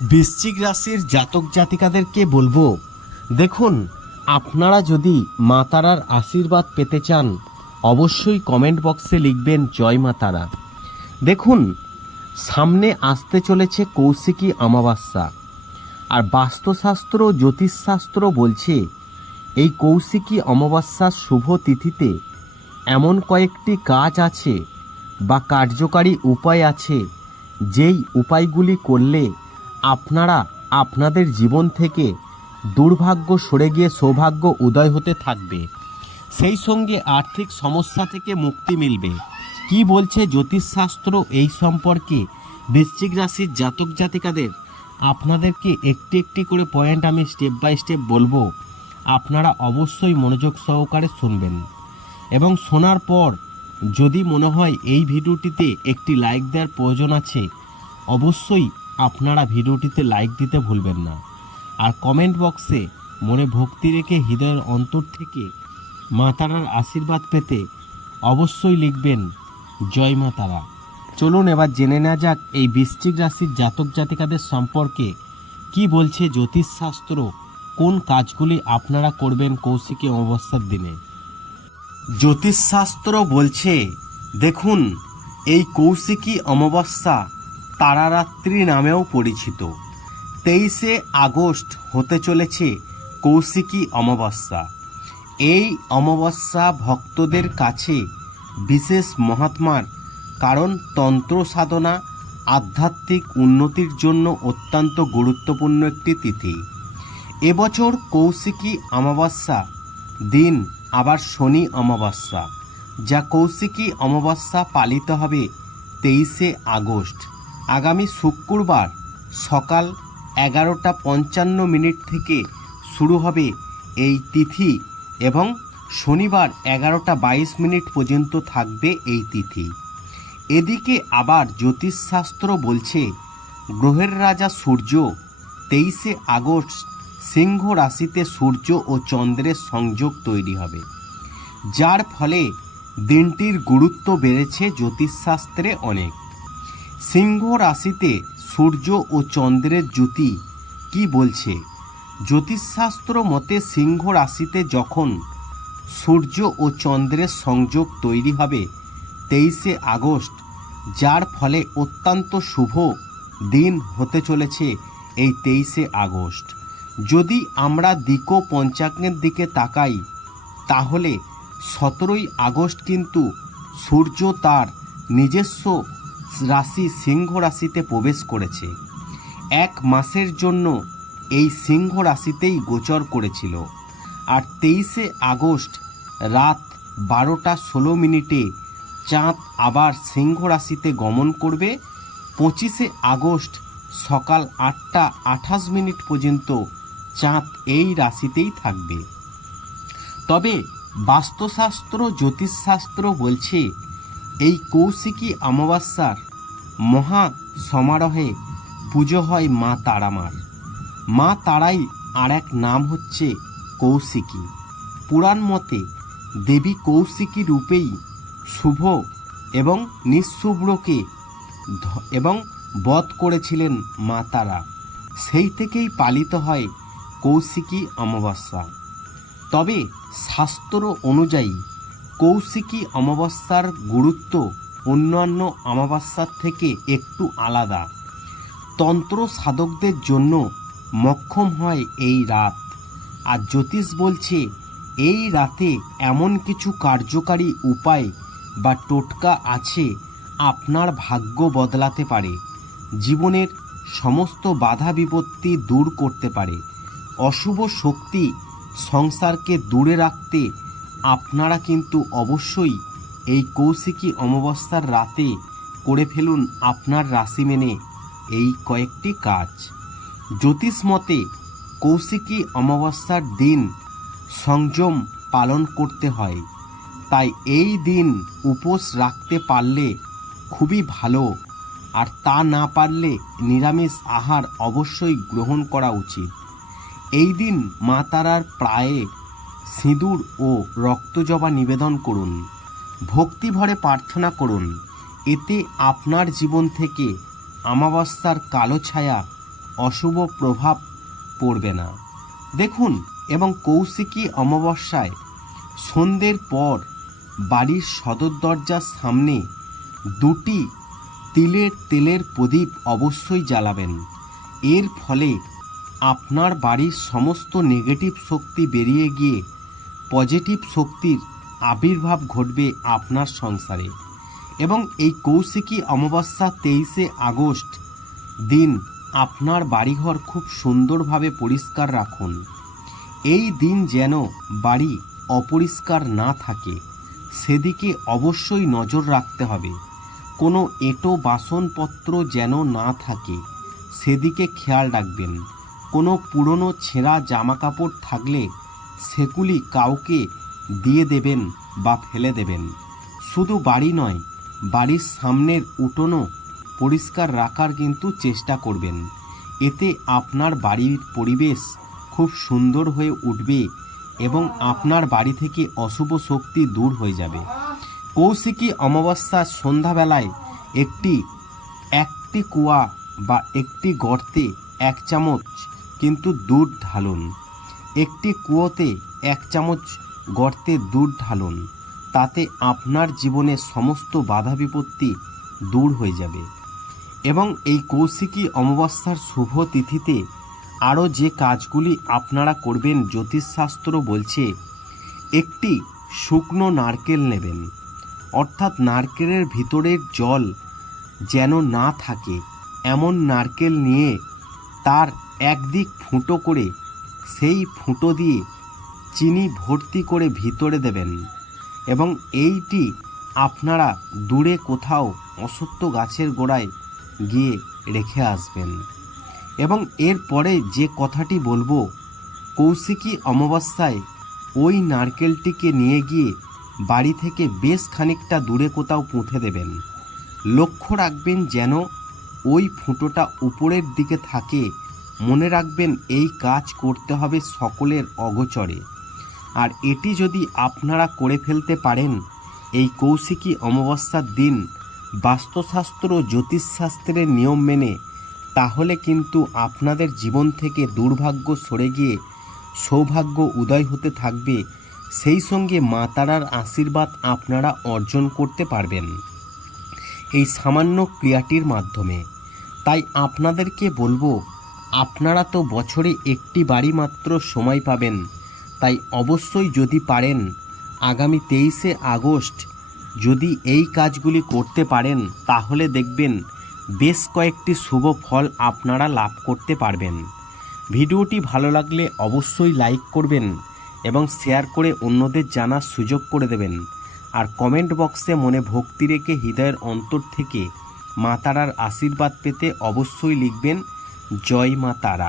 বৃশ্চিক রাশির জাতক জাতিকাদেরকে বলব, দেখুন, আপনারা যদি মা তারার আশীর্বাদ পেতে চান, অবশ্যই কমেন্ট বক্সে লিখবেন, জয় মা তারা। দেখুন, সামনে আসতে চলেছে কৌশিকী অমাবস্যা, আর বাস্তুশাস্ত্র, জ্যোতিষশাস্ত্র বলছে, এই কৌশিকী অমাবস্যার শুভ তিথিতে এমন কয়েকটি কাজ আছে বা কার্যকারী উপায় আছে, যেই উপায়গুলি করলে আপনারা আপনাদের জীবন থেকে দুর্ভাগ্য সরে গিয়ে সৌভাগ্য উদয় হতে থাকবে। সেই সঙ্গে আর্থিক সমস্যা থেকে মুক্তি মিলবে। কি বলছে জ্যোতিষশাস্ত্র এই সম্পর্কে? বৃশ্চিক রাশির জাতক জাতিকাদের, আপনাদেরকে একটি একটি করে পয়েন্ট আমি স্টেপ বাই স্টেপ বলব। আপনারা অবশ্যই মনোযোগ সহকারে শুনবেন। এবং শোনার পর যদি মনে হয় এই ভিডিওটিতে একটি লাইক দেওয়ার প্রয়োজন আছে, অবশ্যই আপনারা ভিডিওটিতে লাইক দিতে ভুলবেন না। আর কমেন্ট বক্সে মনে ভক্তি রেখে হৃদয়ের অন্তর থেকে মা তারার আশীর্বাদ পেতে অবশ্যই লিখবেন, জয় মা তারা চলুন এবার জেনে নেওয়া যাক এই বৃশ্চিক রাশির জাতক জাতিকাদের সম্পর্কে কি বলছে জ্যোতিষশাস্ত্র, কোন কাজগুলি আপনারা করবেন কৌশিকী অমাবস্যার দিনে। জ্যোতিষশাস্ত্র বলছে, দেখুন, এই কৌশিকী অমাবস্যা তারারাত্রি নামেও পরিচিত। তেইশে আগস্ট হতে চলেছে কৌশিকী অমাবস্যা। এই অমাবস্যা ভক্তদের কাছে বিশেষ মহাত্মার, কারণ তন্ত্র সাধনা আধ্যাত্মিক উন্নতির জন্য অত্যন্ত গুরুত্বপূর্ণ একটি তিথি। এবছর কৌশিকী অমাবস্যা দিন, আবার শনি অমাবস্যা, যা কৌশিকী অমাবস্যা পালিত হবে তেইশে আগস্ট। আগামী শুক্রবার সকাল এগারোটা পঞ্চান্ন মিনিট থেকে শুরু হবে এই তিথি এবং শনিবার এগারোটা বাইশ মিনিট পর্যন্ত থাকবে এই তিথি। এদিকে আবার জ্যোতিষশাস্ত্র বলছে, গ্রহের রাজা সূর্য তেইশে আগস্ট সিংহ রাশিতে সূর্য ও চন্দ্রের সংযোগ তৈরি হবে। যার ফলে দিনটির গুরুত্ব বেড়েছে জ্যোতিষশাস্ত্রে অনেক। সিংহ রাশিতে সূর্য ও চন্দ্রের জ্যোতি কি বলছে? জ্যোতিষশাস্ত্র মতে সিংহ রাশিতে যখন সূর্য ও চন্দ্রের সংযোগ তৈরি হবে তেইশে আগস্ট, যার ফলে অত্যন্ত শুভ দিন হতে চলেছে এই তেইশে আগস্ট। যদি আমরা দিকো পঞ্চাঙ্গের দিকে তাকাই, তাহলে সতেরোই আগস্ট কিন্তু সূর্য তার নিজস্ব রাশি সিংহ রাশিতে প্রবেশ করেছে। এক মাসের জন্য এই সিংহ রাশিতেই গোচর করেছিল। আর তেইশে আগস্ট রাত বারোটা ষোলো মিনিটে চাঁদ আবার সিংহ রাশিতে গমন করবে। পঁচিশে আগস্ট সকাল আটটা আঠাশ মিনিট পর্যন্ত চাঁদ এই রাশিতেই থাকবে। তবে বাস্তুশাস্ত্র, জ্যোতিষশাস্ত্র বলছে এই কৌশিকী অমাবস্যার মহা সমারোহে পুজো হয় মা তারামার। মা তারাই আর এক নাম হচ্ছে কৌশিকী। পুরাণ মতে দেবী কৌশিকী রূপেই শুভ এবং নিঃশুভ্রকে এবং বধ করেছিলেন মা তারা। সেই থেকেই পালিত হয় কৌশিকী অমাবস্যা। তবে শাস্ত্র অনুযায়ী কৌশিকী অমাবস্যার গুরুত্ব অন্যান্য অমাবস্যার থেকে একটু আলাদা। তন্ত্র সাধকদের জন্য মক্ষম হয় এই রাত। আর জ্যোতিষ বলছে, এই রাতে এমন কিছু কার্যকারী উপায় বা টোটকা আছে আপনার ভাগ্য বদলাতে পারে। জীবনের সমস্ত বাধা বিপত্তি দূর করতে পারে। অশুভ শক্তি সংসারকে দূরে রাখতে আপনারা কিন্তু অবশ্যই এই কৌশিকী অমাবস্যার রাতে করে ফেলুন আপনার রাশি মেনে এই কয়েকটি কাজ। জ্যোতিষ মতে, কৌশিকী অমাবস্যার দিন সংযম পালন করতে হয়। তাই এই দিন উপোস রাখতে পারলে খুবই ভালো। আর তা না পারলে নিরামিষ আহার অবশ্যই গ্রহণ করা উচিত। এই দিন মা তারার প্রায়ে সিঁদুর ও রক্তজবা নিবেদন করুন। ভক্তিভরে প্রার্থনা করুন। এতে আপনার জীবন থেকে আমাবস্যার কালো ছায়া, অশুভ প্রভাব পড়বে না। দেখুন, এবং কৌশিকী অমাবস্যায় সন্ধ্যের পর বাড়ির সদর দরজার সামনে দুটি তিলের তেলের প্রদীপ অবশ্যই জ্বালাবেন। এর ফলে আপনার বাড়ির সমস্ত নেগেটিভ শক্তি বেরিয়ে গিয়ে পজিটিভ শক্তির আবির্ভাব ঘটবে আপনার সংসারে। এবং এই কৌশিকী অমাবস্যা তেইশে আগস্ট দিন আপনার বাড়িঘর খুব সুন্দরভাবে পরিষ্কার রাখুন। এই দিন যেন বাড়ি অপরিষ্কার না থাকে, সেদিকে অবশ্যই নজর রাখতে হবে। কোনো এঁটো বাসনপত্র যেন না থাকে, সেদিকে খেয়াল রাখবেন। কোনো পুরনো ছেঁড়া জামাকাপড় থাকলে সেগুলি কাউকে দিয়ে দেবেন বা ফেলে দেবেন। শুধু বাড়ি নয়, বাড়ির সামনের উঠোনও পরিষ্কার রাখার কিন্তু চেষ্টা করবেন। এতে আপনার বাড়ির পরিবেশ খুব সুন্দর হয়ে উঠবে এবং আপনার বাড়ি থেকে অশুভ শক্তি দূর হয়ে যাবে। কৌশিকী অমাবস্যার সন্ধ্যাবেলায় একটি একটি কুয়া বা একটি গর্তে এক চামচ কিন্তু দুধ ঢালুন। একটি কুয়োতে এক চামচ গর্তে দুধ ঢালুন, তাতে আপনার জীবনের সমস্ত বাধা বিপত্তি দূর হয়ে যাবে। এবং এই কৌশিকী অমাবস্যার শুভ তিথিতে আরও যে কাজগুলি আপনারা করবেন, জ্যোতিষশাস্ত্র বলছে, একটি শুকনো নারকেল নেবেন। অর্থাৎ নারকেলের ভিতরের জল যেন না থাকে, এমন নারকেল নিয়ে তার একদিক ফুটো করে সেই ফুটো দিয়ে চিনি ভর্তি করে ভিতরে দেবেন এবং এইটি আপনারা দূরে কোথাও অসত্য গাছের গোড়ায় গিয়ে রেখে আসবেন। এবং এরপরে যে কথাটি বলব, কৌশিকী অমাবস্যায় ওই নারকেলটিকে নিয়ে গিয়ে বাড়ি থেকে বেশ খানিকটা দূরে কোথাও পুঁতে দেবেন। লক্ষ্য রাখবেন যেন ওই ফুটোটা উপরের দিকে থাকে মনে রাখবেন, এই কাজ করতে হবে সকলের অগোচরে। আর এটি যদি আপনারা করে ফেলতে পারেন, এই কৌশিকী অমাবস্যার দিন বাস্তুশাস্ত্র ও জ্যোতিষশাস্ত্রের নিয়ম মেনে, তাহলে কিন্তু আপনাদের জীবন থেকে দুর্ভাগ্য সরে গিয়ে সৌভাগ্য উদয় হতে থাকবে। সেই সঙ্গে মা তারার আশীর্বাদ আপনারা অর্জন করতে পারবেন। এই সামান্য ক্রিয়াটির মাধ্যমে। তাই আপনাদেরকে বলব আপনারা তো বছরে একটি বাড়ি মাত্র সময় পাবেন। তাই অবশ্যই যদি পারেন, আগামী তেইশে আগস্ট যদি এই কাজগুলি করতে পারেন, তাহলে দেখবেন বেশ কয়েকটি শুভ ফল আপনারা লাভ করতে পারবেন। ভিডিওটি ভালো লাগলে অবশ্যই লাইক করবেন এবং শেয়ার করে অন্যদের জানার সুযোগ করে দেবেন। আর কমেন্ট বক্সে মনে ভক্তি রেখে হৃদয়ের অন্তর থেকে মাতারার আশীর্বাদ পেতে অবশ্যই লিখবেন জয় মা তারা।